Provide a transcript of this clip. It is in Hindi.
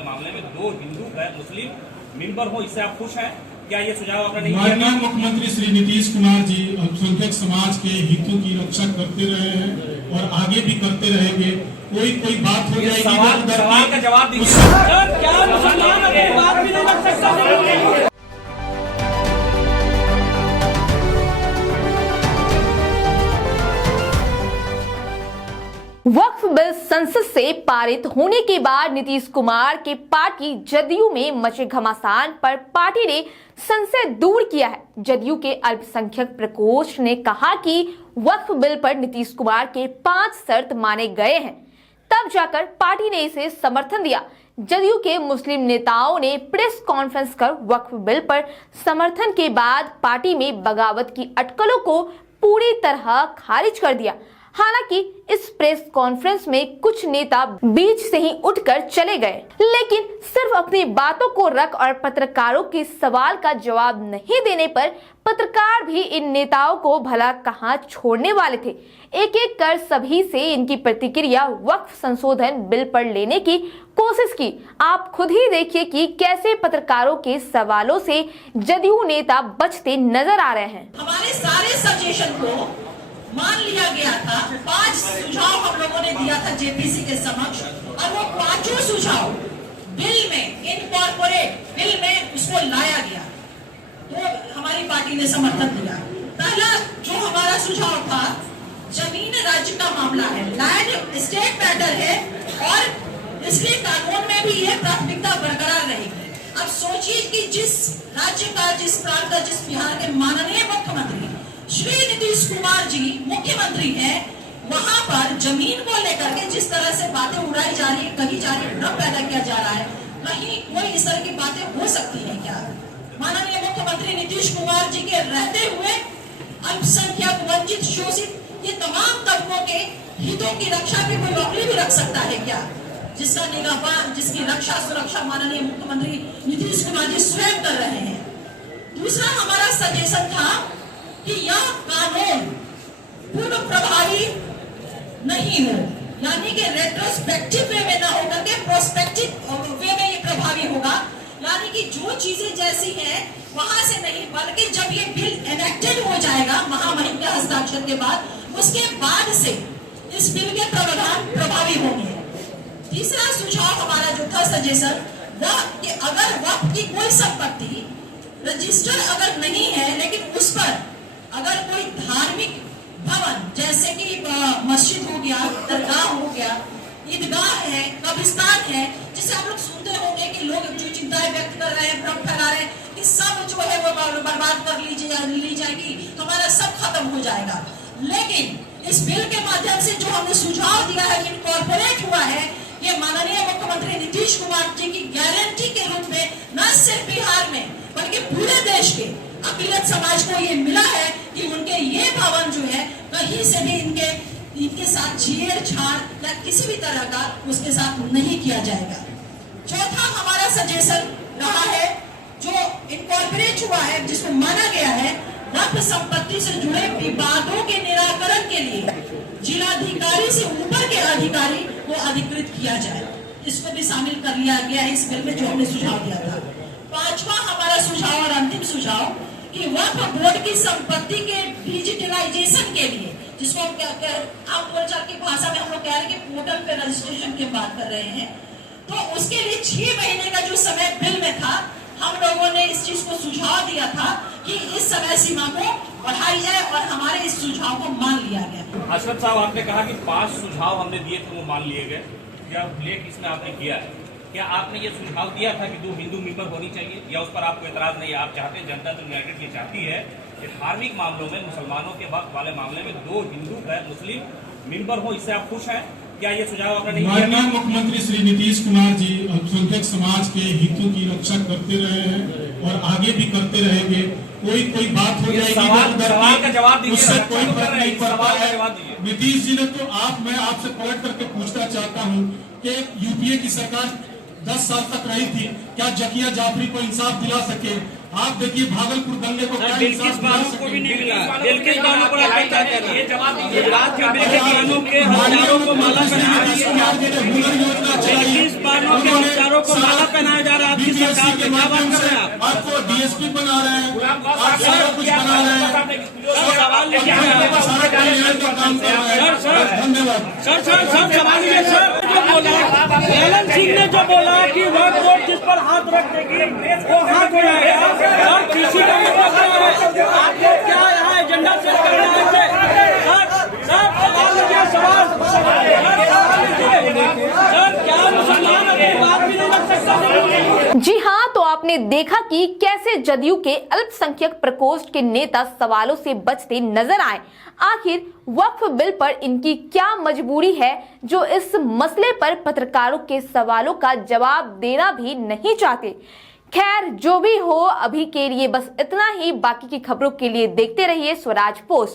वाले मामले में 2 हिंदू गैर मुस्लिम मेंबर हो, इससे आप खुश हैं? क्या ये सुझाव आपने नहीं दिया? माननीय मुख्यमंत्री श्री नीतीश कुमार जी अल्पसंख्यक समाज के हितों की रक्षा करते रहे हैं और आगे भी करते रहेंगे। कोई बात हो जाएगी सवाल का जवाब दीजिए। क्या मुसलमान अपनी बात भी नहीं रख सकता? वक्फ बिल संसद से पारित होने के बाद नीतीश कुमार के पार्टी जदयू में मचे घमासान पर पार्टी ने संशय दूर किया है। जदयू के अल्पसंख्यक प्रकोष्ठ ने कहा कि वक्फ बिल पर नीतीश कुमार के 5 शर्त माने गए हैं, तब जाकर पार्टी ने इसे समर्थन दिया। जदयू के मुस्लिम नेताओं ने प्रेस कॉन्फ्रेंस कर वक्फ बिल पर समर्थन के बाद पार्टी में बगावत की अटकलों को पूरी तरह खारिज कर दिया। हालांकि इस प्रेस कॉन्फ्रेंस में कुछ नेता बीच से ही उठकर चले गए, लेकिन सिर्फ अपनी बातों को रख और पत्रकारों के सवाल का जवाब नहीं देने पर पत्रकार भी इन नेताओं को भला कहां छोड़ने वाले थे। एक एक कर सभी से इनकी प्रतिक्रिया वक्फ संशोधन बिल पर लेने की कोशिश की। आप खुद ही देखिए कि कैसे पत्रकारों के सवालों से जदयू नेता बचते नजर आ रहे हैं। हमारे सारे सजेशन को मान लिया गया था। 5 सुझाव हम लोगों ने दिया था जेपीसी के समक्ष, और वो 5 सुझाव बिल में इनकॉर्पोरेट बिल में उसको लाया गया, तो हमारी पार्टी ने समर्थन दिया। पहला जो हमारा सुझाव था, जमीन राज्य का मामला है, लैंड स्टेट मैटर है, और इसलिए कानून में भी ये प्राथमिकता बरकरार रहेगी। अब सोचिए कि जिस राज्य का, जिस प्रांत का, जिस बिहार के माननीय मुख्यमंत्री श्री नीतीश कुमार जी मुख्यमंत्री हैं, वहां पर जमीन को लेकर के जिस तरह से बातें उड़ाई जा रही है, कही जा रही है, भ्रम पैदा किया जा रहा है, कहीं कोई इस तरह की बातें हो सकती है क्या? माननीय मुख्यमंत्री नीतीश कुमार जी के रहते हुए अल्पसंख्यक, वंचित, शोषित ये तमाम तबकों के हितों की रक्षा की कोई नौकरी भी रख सकता है क्या? जिसका निगहबान, जिसकी रक्षा सुरक्षा माननीय मुख्यमंत्री नीतीश कुमार जी स्वयं कर रहे हैं। दूसरा हमारा सजेशन था कि यह कानून पूर्व प्रभावी नहीं हो, यानी कि रेट्रोस्पेक्टिव वे में ना होकर के प्रोस्पेक्टिव वे में ये प्रभावी होगा। यानी कि जो चीजें जैसी हैं वहां से नहीं, बल्कि जब ये बिल एनेक्टेड हो जाएगा महामहिम के हस्ताक्षर के बाद, उसके बाद से इस बिल के प्रावधान प्रभावी होंगे। तीसरा सुझाव हमारा जो था सजेशन, वह कि अगर वक्फ की कोई संपत्ति रजिस्टर अगर नहीं है, लेकिन उस पर अगर कोई धार्मिक भवन जैसे कि मस्जिद हो गया, दरगाह हो गया, ईदगाह है, कब्रिस्तान है, जिसे आप लोग सुनते होंगे कि लोग जो चिंताएं व्यक्त कर रहे हैं, भ्रम फैला रहे हैं कि सब जो है वो बर्बाद कर ली जाएगी, हमारा सब खत्म हो जाएगा। लेकिन इस बिल के माध्यम से जो हमने सुझाव दिया है, इनकॉर्पोरेट हुआ है, ये माननीय मुख्यमंत्री नीतीश कुमार जी की गारंटी के रूप में न सिर्फ बिहार में बल्कि पूरे देश के अकिलत समाज को ये मिला है कि उनके ये भवन जो है कहीं से भी इनके साथ छेड़छाड़ या किसी भी तरह का उसके साथ नहीं किया जाएगा। चौथा हमारा सजेशन रहा है, जो इनकॉर्पोरेट हुआ है, जिसको माना गया है, वक्फ संपत्ति से जुड़े विवादों के निराकरण के लिए जिलाधिकारी से ऊपर के अधिकारी को अधिकृत किया जाए। इसको भी शामिल कर लिया गया है इस बिल में, जो हमने सुझाव दिया था। पांचवा हमारा सुझाव और अंतिम सुझाव कि वक्फ बोर्ड की संपत्ति के डिजिटलाइजेशन के लिए, जिसको आप बोलचाल की भाषा में हम लोग कह रहे हैं कि पोर्टल पे रजिस्ट्रेशन की बात कर रहे हैं, तो उसके लिए 6 महीने का जो समय बिल में था, हम लोगों ने इस चीज को सुझाव दिया था कि इस समय सीमा को बढ़ाई जाए, और हमारे इस सुझाव को मान लिया गया। अशरफ साहब, आपने कहा कि 5 सुझाव हमने दिए थे वो मान लिए गए, क्या उल्लेख इसमें आपने किया है? क्या आपने ये सुझाव दिया था कि 2 हिंदू मेंबर होनी चाहिए, या उस पर आपको एतराज नहीं है? आप चाहते हैं, जनता तो यूनाइटेड ये चाहती है कि धार्मिक मामलों में, मुसलमानों के वक्फ वाले मामले में 2 हिंदू गैर मुस्लिम मेंबर हो, इससे आप खुश हैं? क्या ये सुझाव आपने नहीं दिया? माननीय मुख्यमंत्री श्री नीतीश कुमार जी अल्पसंख्यक समाज के हितों की रक्षा करते रहे हैं और आगे भी करते रहेंगे। कोई बात हो जाएगी सवाल का जवाब दीजिए, उससे कोई फर्क नहीं पड़ता है। जवाब दीजिए। नीतीश जी ने तो मैं आपसे पलट करके पूछना चाहता हूँ कि यूपीए की सरकार 10 साल तक रही थी, क्या जकिया जाफरी को इंसाफ दिला सके? आप देखिए भागलपुर दंगे को क्या बिल्किस इंसाफ बानो दिला को भी नहीं सकेंगे? मिला। बिल्किस बानो को ये जवाब दीजिए। गुजरात में बिल्किस बानो के हथियारों को माला पहनाया नीतीश जा कुमार जी ने हुनर योजना चलाई। बिल्किस बानो के उन्होंने हथियारों को माला पहनाया जा रहा है आपकी BPSC सरकार के में। क्या बात माध्यम कर से रहे हैं आप? आपको डीएसपी बना रहे हैं, आप सारा कुछ बना रहे हैं, सवाल लीजिए सारा कल्याण का काम कर रहे हैं। सर, धन्यवाद। सर सवाल ये सर जो बोला ललन सिंह ने जो बोला कि वह कोर्ट जिस पर हाथ रख देगी वो हाथ उठाएगा और किसी का मतलब क्या है? आपको क्या यहाँ एजेंडा सेट करना है? सर सवाल लीजिए सवाल लीजिए सर, क्या मुसलमान अपनी बात भी नहीं रख सकता? जी हाँ, तो आपने देखा कि कैसे जदयू के अल्पसंख्यक प्रकोष्ठ के नेता सवालों से बचते नजर आए। आखिर वक्फ बिल पर इनकी क्या मजबूरी है जो इस मसले पर पत्रकारों के सवालों का जवाब देना भी नहीं चाहते। खैर, जो भी हो, अभी के लिए बस इतना ही। बाकी की खबरों के लिए देखते रहिए स्वराज पोस्ट।